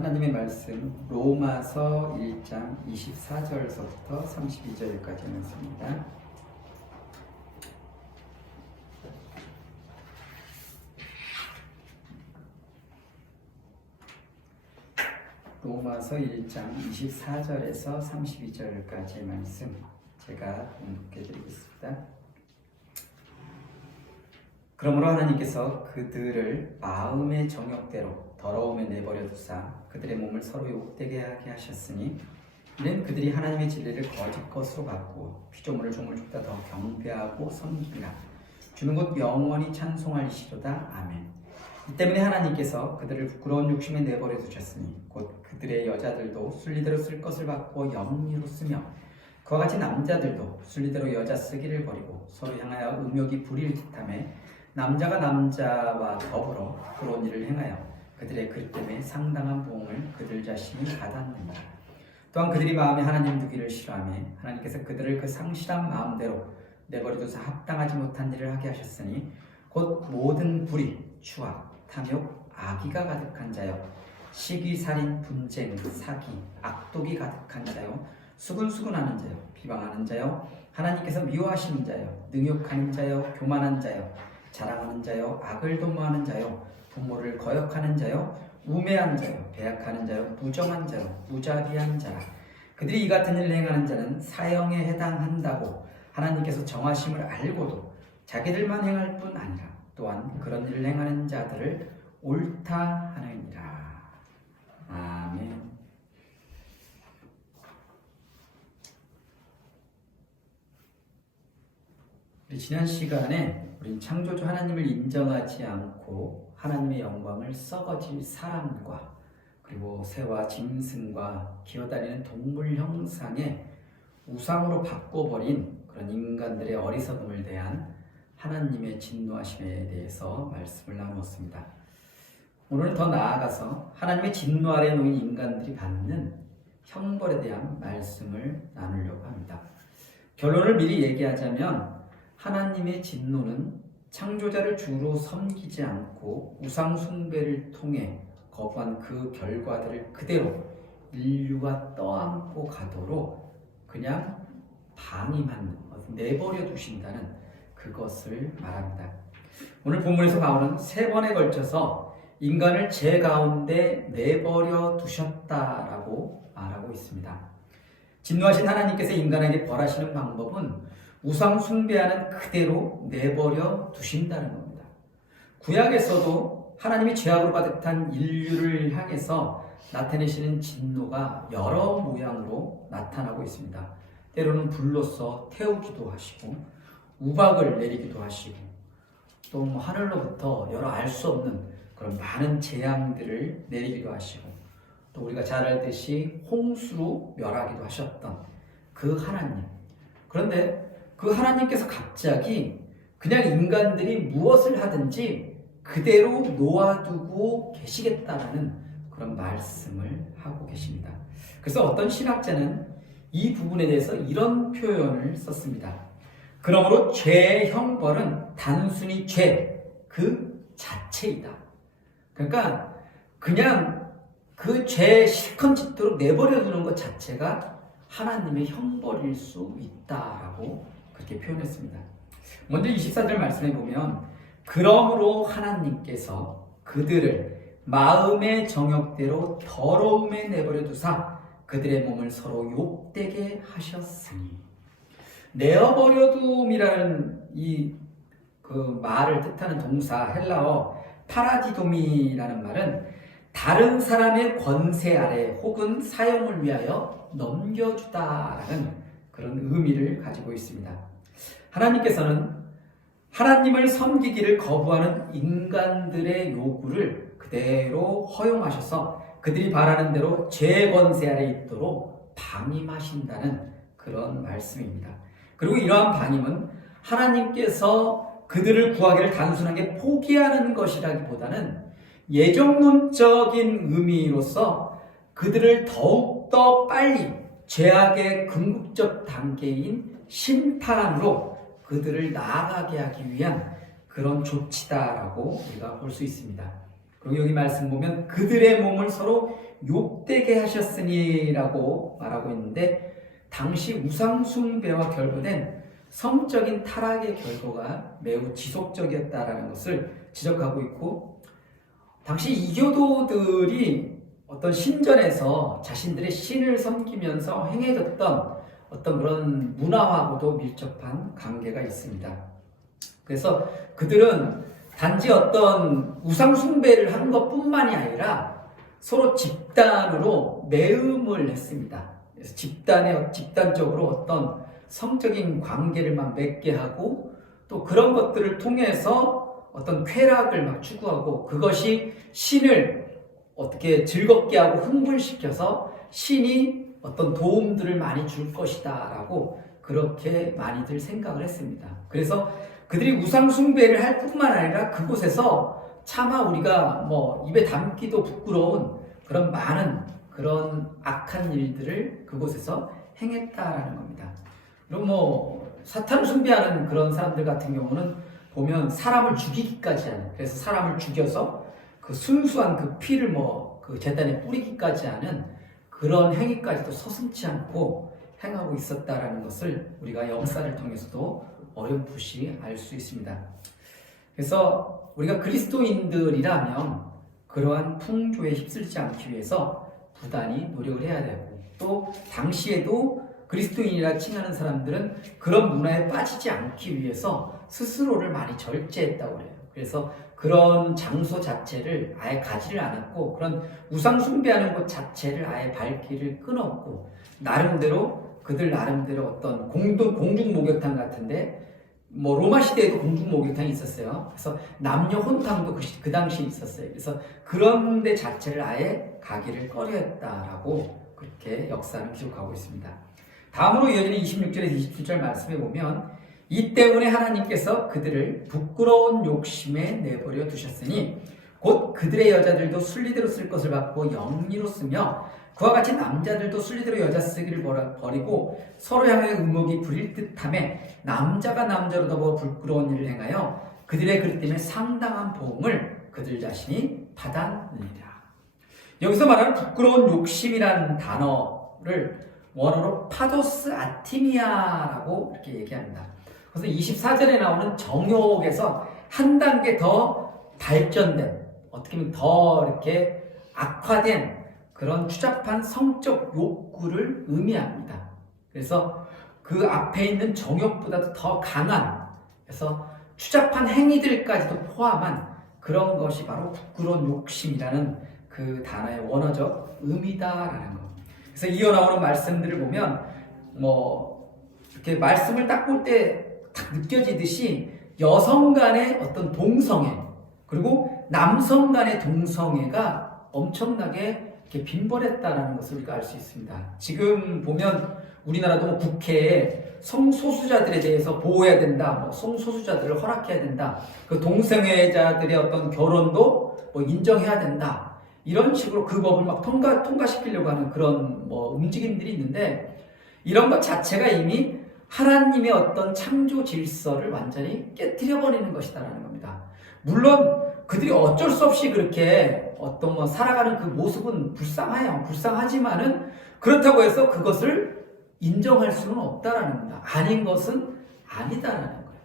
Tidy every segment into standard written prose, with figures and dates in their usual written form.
하나님의 말씀 로마서 1장 24절서부터 32절까지 말씀입니다. 로마서 1장 24절에서 32절까지의 말씀 제가 봉독해 드리겠습니다. 그러므로 하나님께서 그들을 마음의 정욕대로 더러움에 내버려 두사 그들의 몸을 서로 욕되게 하게 하셨으니 이는 그들이 하나님의 진리를 거짓 것으로 바꾸어 피조물을 종을 줍다 더 경배하고 섬기라. 주는 곧 영원히 찬송할시로다. 아멘. 이 때문에 하나님께서 그들을 부끄러운 욕심에 내버려 두셨으니 곧 그들의 여자들도 순리대로 쓸 것을 바꾸어 염리로 쓰며 그와 같이 남자들도 순리대로 여자 쓰기를 버리고 서로 향하여 음욕이 부릴 듯하며 남자가 남자와 더불어 부끄러운 일을 행하여 그들의 글 때문에 상당한 보응을 그들 자신이 받았느니라. 또한 그들이 마음에 하나님 두기를 싫어하며 하나님께서 그들을 그 상실한 마음대로 내버려둬서 합당하지 못한 일을 하게 하셨으니 곧 모든 불의, 추악, 탐욕, 악의가 가득한 자요 시기, 살인, 분쟁, 사기, 악독이 가득한 자요 수근수근하는 자요 비방하는 자요 하나님께서 미워하시는 자요 능욕하는 자요 교만한 자요 자랑하는 자요 악을 도모하는 자요 부모를 거역하는 자요 우매한 자요 배약하는 자요 무정한 자요 무자비한 자라. 그들이 이 같은 일을 행하는 자는 사형에 해당한다고 하나님께서 정하심을 알고도 자기들만 행할 뿐 아니라 또한 그런 일을 행하는 자들을 옳다 하느니라. 아멘. 지난 시간에 우린 창조주 하나님을 인정하지 않고 하나님의 영광을 썩어질 사람과 그리고 새와 짐승과 기어다니는 동물 형상의 우상으로 바꿔버린 그런 인간들의 어리석음을 대한 하나님의 진노하심에 대해서 말씀을 나누었습니다. 오늘은 더 나아가서 하나님의 진노 아래 놓인 인간들이 받는 형벌에 대한 말씀을 나누려고 합니다. 결론을 미리 얘기하자면 하나님의 진노는 창조자를 주로 섬기지 않고 우상 숭배를 통해 거부한 그 결과들을 그대로 인류가 떠안고 가도록 그냥 방임하는, 내버려 두신다는 그것을 말합니다. 오늘 본문에서 바울은 3번에 걸쳐서 인간을 죄 가운데 내버려 두셨다라고 말하고 있습니다. 진노하신 하나님께서 인간에게 벌하시는 방법은 우상 숭배하는 그대로 내버려 두신다는 겁니다. 구약에서도 하나님이 죄악으로 가득한 인류를 향해서 나타내시는 진노가 여러 모양으로 나타나고 있습니다. 때로는 불로써 태우기도 하시고 우박을 내리기도 하시고 또 하늘로부터 여러 알 수 없는 그런 많은 재앙들을 내리기도 하시고 또 우리가 잘 알듯이 홍수로 멸하기도 하셨던 그 하나님. 그런데 그 하나님께서 갑자기 그냥 인간들이 무엇을 하든지 그대로 놓아두고 계시겠다라는 그런 말씀을 하고 계십니다. 그래서 어떤 신학자는 이 부분에 대해서 이런 표현을 썼습니다. 그러므로 죄의 형벌은 단순히 죄 그 자체이다. 그러니까 그냥 그 죄 실컷 짓도록 내버려 두는 것 자체가 하나님의 형벌일 수 있다라고 그렇게 표현했습니다. 먼저 24절 말씀해 보면 그러므로 하나님께서 그들을 마음의 정욕대로 더러움에 내버려 두사 그들의 몸을 서로 욕되게 하셨으니 내어버려 둠이라는 그 말을 뜻하는 동사 헬라어 파라디돔이라는 말은 다른 사람의 권세 아래 혹은 사용을 위하여 넘겨주다라는 그런 의미를 가지고 있습니다. 하나님께서는 하나님을 섬기기를 거부하는 인간들의 요구를 그대로 허용하셔서 그들이 바라는 대로 죄 권세 아래 있도록 방임하신다는 그런 말씀입니다. 그리고 이러한 방임은 하나님께서 그들을 구하기를 단순하게 포기하는 것이라기보다는 예정론적인 의미로서 그들을 더욱더 빨리 죄악의 궁극적 단계인 심판으로 그들을 나아가게 하기 위한 그런 조치다라고 우리가 볼 수 있습니다. 그리고 여기 말씀 보면 그들의 몸을 서로 욕되게 하셨으니라고 말하고 있는데, 당시 우상숭배와 결부된 성적인 타락의 결과가 매우 지속적이었다라는 것을 지적하고 있고, 당시 이교도들이 어떤 신전에서 자신들의 신을 섬기면서 행해졌던 어떤 그런 문화하고도 밀접한 관계가 있습니다. 그래서 그들은 단지 어떤 우상숭배를 하는 것뿐만이 아니라 서로 집단으로 매음을 했습니다. 그래서 집단적으로 어떤 성적인 관계를 막 맺게 하고, 또 그런 것들을 통해서 어떤 쾌락을 막 추구하고, 그것이 신을 어떻게 즐겁게 하고 흥분시켜서 신이 어떤 도움들을 많이 줄 것이다 라고 그렇게 많이들 생각을 했습니다. 그래서 그들이 우상숭배를 할 뿐만 아니라 그곳에서 차마 우리가 입에 담기도 부끄러운 그런 많은 그런 악한 일들을 그곳에서 행했다라는 겁니다. 그리고 사탄 숭배하는 그런 사람들 같은 경우는 보면 사람을 죽이기까지 하는, 그래서 사람을 죽여서 그 순수한 그 피를 그 제단에 뿌리기까지 하는 그런 행위까지도 서슴지 않고 행하고 있었다라는 것을 우리가 역사를 통해서도 어렴풋이 알 수 있습니다. 그래서 우리가 그리스도인들이라면 그러한 풍조에 휩쓸지 않기 위해서 부단히 노력을 해야 되고, 또 당시에도 그리스도인이라 칭하는 사람들은 그런 문화에 빠지지 않기 위해서 스스로를 많이 절제했다고 해요. 그래서 그런 장소 자체를 아예 가지를 않았고, 그런 우상 숭배하는 것 자체를 아예 발길을 끊었고, 그들 나름대로 어떤 공중 목욕탕 같은데, 로마 시대에도 공중 목욕탕이 있었어요. 그래서 남녀 혼탕도 그 당시에 있었어요. 그래서 그런 데 자체를 아예 가기를 꺼려했다라고 그렇게 역사는 기록하고 있습니다. 다음으로 이어지는 26절에서 27절 말씀에 보면, 이 때문에 하나님께서 그들을 부끄러운 욕심에 내버려 두셨으니 곧 그들의 여자들도 순리대로 쓸 것을 받고 영리로 쓰며, 그와 같이 남자들도 순리대로 여자 쓰기를 버리고 서로 향하여 의목이 부릴 듯하며 남자가 남자로 더불어 부끄러운 일을 행하여 그들의 그릇 때문에 상당한 보응을 그들 자신이 받았느니라. 여기서 말하는 부끄러운 욕심이라는 단어를 원어로 파도스 아티미아라고 이렇게 얘기합니다. 그래서 24절에 나오는 정욕에서 한 단계 더 발전된, 어떻게 보면 더 이렇게 악화된 그런 추잡한 성적 욕구를 의미합니다. 그래서 그 앞에 있는 정욕보다도 더 강한, 그래서 추잡한 행위들까지도 포함한 그런 것이 바로 부끄러운 욕심이라는 그 단어의 원어적 의미다라는 것. 그래서 이어 나오는 말씀들을 보면 이렇게 말씀을 딱 볼 때 딱 느껴지듯이 여성 간의 어떤 동성애, 그리고 남성 간의 동성애가 엄청나게 이렇게 빈번했다라는 것을 우리가 알 수 있습니다. 지금 보면 우리나라도 국회에 성소수자들에 대해서 보호해야 된다, 성소수자들을 허락해야 된다, 그 동성애자들의 어떤 결혼도 인정해야 된다, 이런 식으로 그 법을 막 통과시키려고 하는 그런 움직임들이 있는데, 이런 것 자체가 이미 하나님의 어떤 창조 질서를 완전히 깨뜨려버리는 것이다라는 겁니다. 물론 그들이 어쩔 수 없이 그렇게 어떤 살아가는 그 모습은 불쌍하지만은 그렇다고 해서 그것을 인정할 수는 없다라는 겁니다. 아닌 것은 아니다라는 거예요.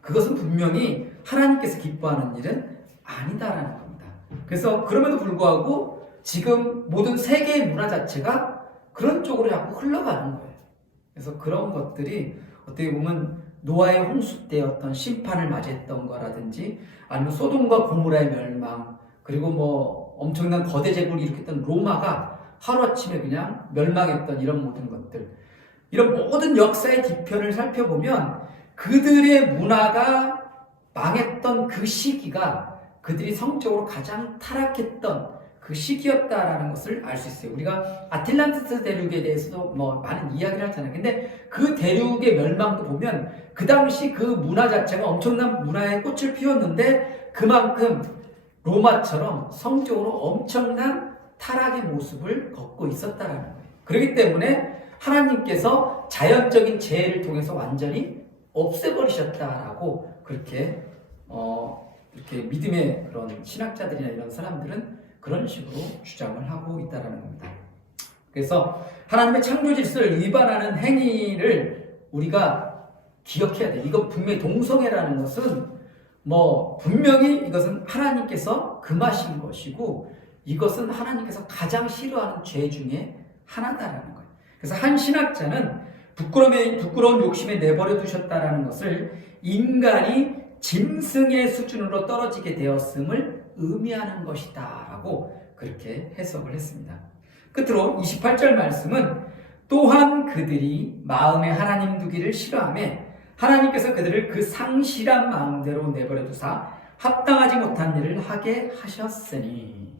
그것은 분명히 하나님께서 기뻐하는 일은 아니다라는 겁니다. 그래서 그럼에도 불구하고 지금 모든 세계의 문화 자체가 그런 쪽으로 자꾸 흘러가는 거예요. 그래서 그런 것들이 어떻게 보면 노아의 홍수 때 어떤 심판을 맞이했던 거라든지, 아니면 소돔과 고모라의 멸망, 그리고 엄청난 거대 제국을 일으켰던 로마가 하루아침에 그냥 멸망했던 이런 모든 것들, 이런 모든 역사의 뒤편을 살펴보면 그들의 문화가 망했던 그 시기가 그들이 성적으로 가장 타락했던 그 시기였다라는 것을 알 수 있어요. 우리가 아틀란티스 대륙에 대해서도 많은 이야기를 하잖아요. 근데 그 대륙의 멸망도 보면 그 당시 그 문화 자체가 엄청난 문화의 꽃을 피웠는데, 그만큼 로마처럼 성적으로 엄청난 타락의 모습을 걷고 있었다라는 거예요. 그렇기 때문에 하나님께서 자연적인 재해를 통해서 완전히 없애버리셨다라고 그렇게 이렇게 믿음의 그런 신학자들이나 이런 사람들은 그런 식으로 주장을 하고 있다는 그래서 하나님의 창조 질서를 위반하는 행위를 우리가 기억해야 돼. 이거 분명히 동성애라는 것은 분명히 이것은 하나님께서 금하신 것이고 이것은 하나님께서 가장 싫어하는 죄 중에 하나다라는 거예요. 그래서 한 신학자는 부끄러운 욕심에 내버려 두셨다라는 것을 인간이 짐승의 수준으로 떨어지게 되었음을 의미하는 것이다 라고 그렇게 해석을 했습니다. 끝으로 28절 말씀은 또한 그들이 마음에 하나님 두기를 싫어하며 하나님께서 그들을 그 상실한 마음대로 내버려 두사 합당하지 못한 일을 하게 하셨으니,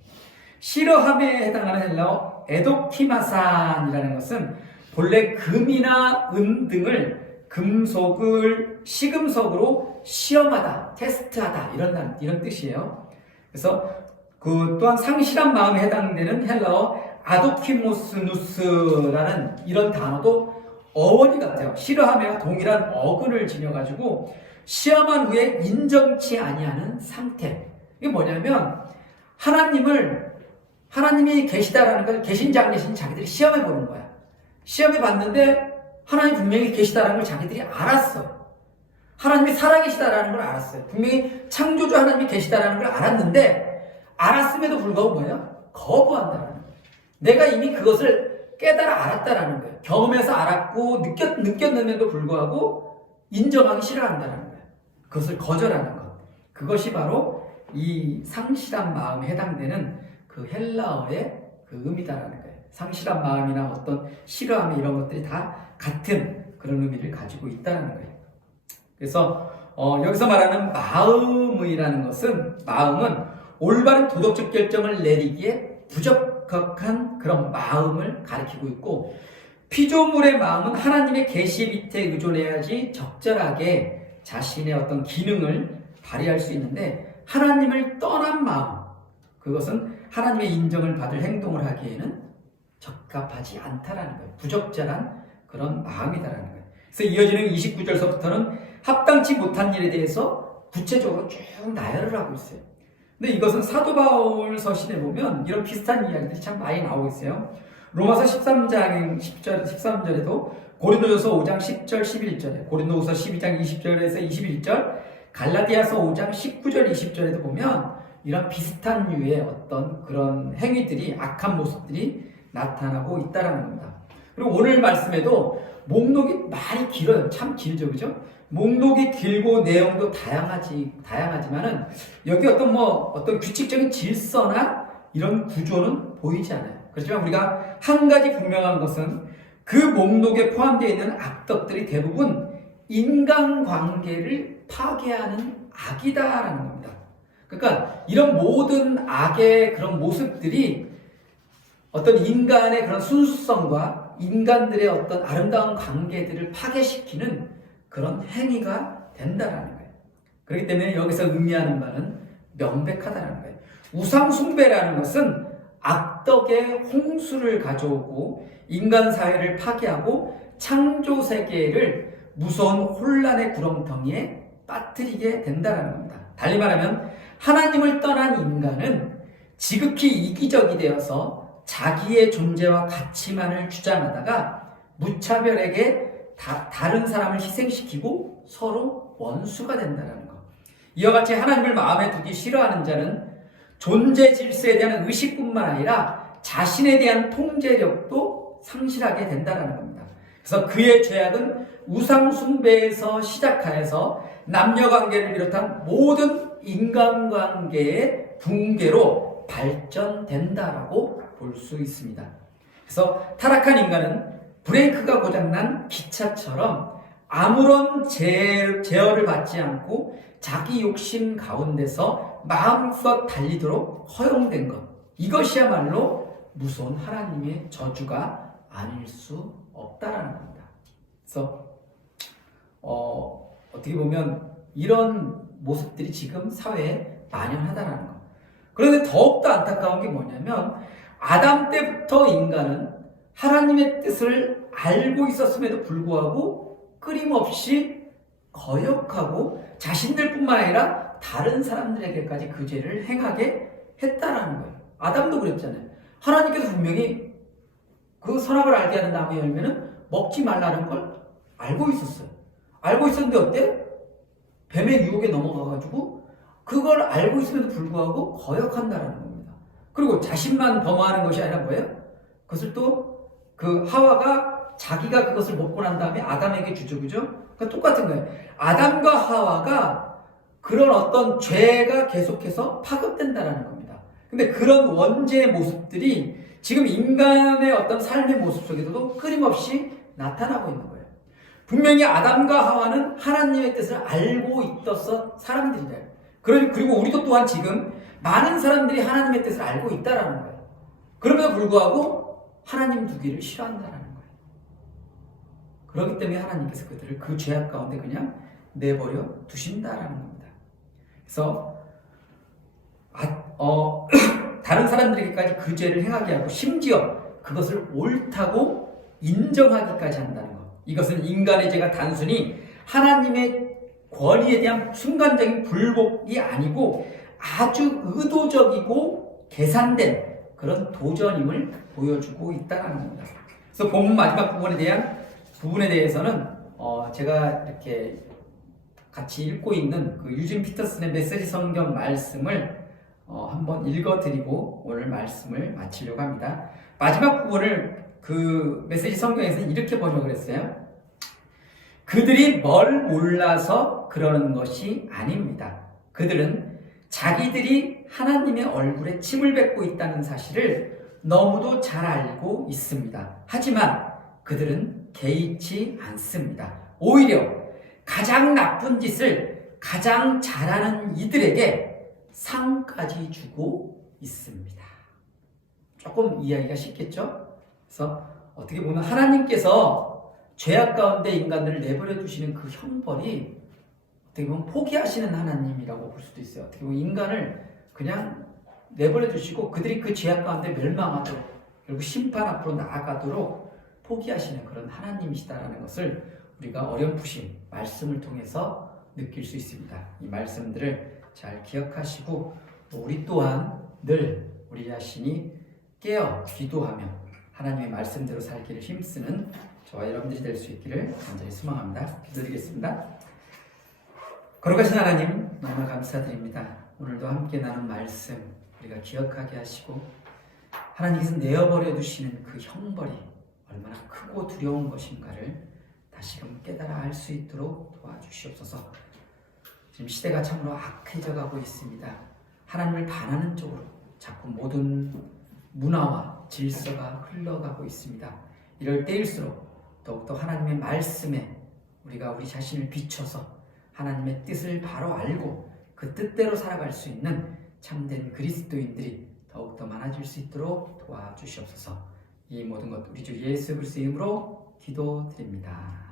싫어함에 해당하는 헬라어 에도키마산이라는 것은 본래 금이나 은 등을 시금석으로 시험하다, 테스트하다 이런 뜻이에요. 그래서 또한 상실한 마음에 해당되는 헬라어 아도키모스누스라는 이런 단어도 어원이 같아요. 싫어하며 동일한 어근을 지녀가지고 시험한 후에 인정치 아니하는 상태. 이게 뭐냐면 하나님이 계시다라는 걸 계신지 안 계신지 자기들이 시험해 보는 거야. 시험해 봤는데 하나님 분명히 계시다라는 걸 자기들이 알았어. 하나님이 살아계시다라는 걸 알았어요. 분명히 창조주 하나님이 계시다라는 걸 알았는데 알았음에도 불구하고 뭐예요? 거부한다라는 거예요. 내가 이미 그것을 깨달아 알았다라는 거예요. 경험해서 알았고 느꼈는데도 불구하고 인정하기 싫어한다는 거예요. 그것을 거절하는 것. 그것이 바로 이 상실한 마음에 해당되는 그 헬라어의 그 의미다라는 거예요. 상실한 마음이나 어떤 싫어함 이런 것들이 다 같은 그런 의미를 가지고 있다는 거예요. 그래서 여기서 말하는 마음이라는 것은, 마음은 올바른 도덕적 결정을 내리기에 부적합한 그런 마음을 가리키고 있고, 피조물의 마음은 하나님의 계시 밑에 의존해야지 적절하게 자신의 어떤 기능을 발휘할 수 있는데, 하나님을 떠난 마음, 그것은 하나님의 인정을 받을 행동을 하기에는 적합하지 않다라는 거예요. 부적절한 그런 마음이다라는 거예요. 그래서 이어지는 29절서부터는 합당치 못한 일에 대해서 구체적으로 쭉 나열을 하고 있어요. 근데 이것은 사도 바울 서신에 보면 이런 비슷한 이야기들이 참 많이 나오고 있어요. 로마서 13장 10절, 13절에도, 고린도전서 5장 10절, 11절에, 고린도후서 12장 20절에서 21절, 갈라디아서 5장 19절, 20절에도 보면 이런 비슷한 류의 어떤 그런 행위들이, 악한 모습들이 나타나고 있다는 겁니다. 그리고 오늘 말씀에도 목록이 많이 길어요. 참 길죠, 그죠? 목록이 길고 내용도 다양하지만은 여기 어떤 규칙적인 질서나 이런 구조는 보이지 않아요. 그렇지만 우리가 한 가지 분명한 것은 그 목록에 포함되어 있는 악덕들이 대부분 인간관계를 파괴하는 악이다라는 겁니다. 그러니까 이런 모든 악의 그런 모습들이 어떤 인간의 그런 순수성과 인간들의 어떤 아름다운 관계들을 파괴시키는 그런 행위가 된다라는 거예요. 그렇기 때문에 여기서 의미하는 바는 명백하다는 거예요. 우상숭배라는 것은 악덕의 홍수를 가져오고 인간 사회를 파괴하고 창조 세계를 무서운 혼란의 구렁텅이에 빠뜨리게 된다는 겁니다. 달리 말하면 하나님을 떠난 인간은 지극히 이기적이 되어서 자기의 존재와 가치만을 주장하다가 무차별하게 다른 사람을 희생시키고 서로 원수가 된다는 것. 이와 같이 하나님을 마음에 두기 싫어하는 자는 존재 질서에 대한 의식뿐만 아니라 자신에 대한 통제력도 상실하게 된다는 겁니다. 그래서 그의 죄악은 우상 숭배에서 시작하여서 남녀관계를 비롯한 모든 인간관계의 붕괴로 발전된다라고 볼 수 있습니다. 그래서 타락한 인간은 브레이크가 고장난 기차처럼 아무런 제어를 받지 않고 자기 욕심 가운데서 마음껏 달리도록 허용된 것, 이것이야말로 무서운 하나님의 저주가 아닐 수 없다라는 겁니다. 그래서 어떻게 보면 이런 모습들이 지금 사회에 만연하다는 것. 그런데 더욱더 안타까운 게 뭐냐면, 아담 때부터 인간은 하나님의 뜻을 알고 있었음에도 불구하고 끊임없이 거역하고 자신들뿐만 아니라 다른 사람들에게까지 그 죄를 행하게 했다라는 거예요. 아담도 그랬잖아요. 하나님께서 분명히 그 선악을 알게 하는 나무의 열매는 먹지 말라는 걸 알고 있었어요. 알고 있었는데 어때? 뱀의 유혹에 넘어가가지고 그걸 알고 있음에도 불구하고 거역한다라는 겁니다. 그리고 자신만 범하는 것이 아니라 뭐예요? 그것을 또 그 하와가 자기가 그것을 먹고 난 다음에 아담에게 주죠. 그죠? 그러니까 똑같은 거예요. 아담과 하와가 그런 어떤 죄가 계속해서 파급된다라는 겁니다. 근데 그런 원죄의 모습들이 지금 인간의 어떤 삶의 모습 속에서도 끊임없이 나타나고 있는 거예요. 분명히 아담과 하와는 하나님의 뜻을 알고 있었던 사람들이래요. 그리고 우리도 또한 지금 많은 사람들이 하나님의 뜻을 알고 있다라는 거예요. 그럼에도 불구하고 하나님 두기를 싫어한다라는 거예요. 그렇기 때문에 하나님께서 그들을 그 죄악 가운데 그냥 내버려 두신다라는 겁니다. 그래서 다른 사람들에게까지 그 죄를 행하게 하고 심지어 그것을 옳다고 인정하기까지 한다는 것. 이것은 인간의 죄가 단순히 하나님의 권위에 대한 순간적인 불복이 아니고 아주 의도적이고 계산된 그런 도전임을 보여주고 있다는 겁니다. 그래서 본문 마지막 부분에 대해서는 제가 이렇게 같이 읽고 있는 그 유진 피터슨의 메시지 성경 말씀을 한번 읽어드리고 오늘 말씀을 마치려고 합니다. 마지막 부분을 그 메시지 성경에서는 이렇게 번역을 했어요. 그들이 뭘 몰라서 그러는 것이 아닙니다. 그들은 자기들이 하나님의 얼굴에 침을 뱉고 있다는 사실을 너무도 잘 알고 있습니다. 하지만 그들은 개의치 않습니다. 오히려 가장 나쁜 짓을 가장 잘하는 이들에게 상까지 주고 있습니다. 조금 이해하기가 쉽겠죠? 그래서 어떻게 보면 하나님께서 죄악 가운데 인간들을 내버려 두시는 그 형벌이 어떻게 보면 포기하시는 하나님이라고 볼 수도 있어요. 어떻게 보면 인간을 그냥 내버려 두시고 그들이 그 죄악 가운데 멸망하도록 그리고 심판 앞으로 나아가도록 포기하시는 그런 하나님이시다라는 것을 우리가 어렴풋이 말씀을 통해서 느낄 수 있습니다. 이 말씀들을 잘 기억하시고 우리 또한 늘 우리 자신이 깨어 기도하며 하나님의 말씀대로 살기를 힘쓰는 저와 여러분들이 될 수 있기를 간절히 소망합니다. 기도드리겠습니다. 거룩하신 하나님 너무 감사드립니다. 오늘도 함께 나눈 말씀 우리가 기억하게 하시고 하나님께서 내어버려 두시는 그 형벌이 얼마나 크고 두려운 것인가를 다시금 깨달아 알 수 있도록 도와주시옵소서. 지금 시대가 참으로 악해져 가고 있습니다. 하나님을 반하는 쪽으로 자꾸 모든 문화와 질서가 흘러가고 있습니다. 이럴 때일수록 더욱더 하나님의 말씀에 우리가 우리 자신을 비춰서 하나님의 뜻을 바로 알고 그 뜻대로 살아갈 수 있는 참된 그리스도인들이 더욱더 많아질 수 있도록 도와주시옵소서. 이 모든 것 우리 주 예수 그리스도의 이름으로 기도드립니다.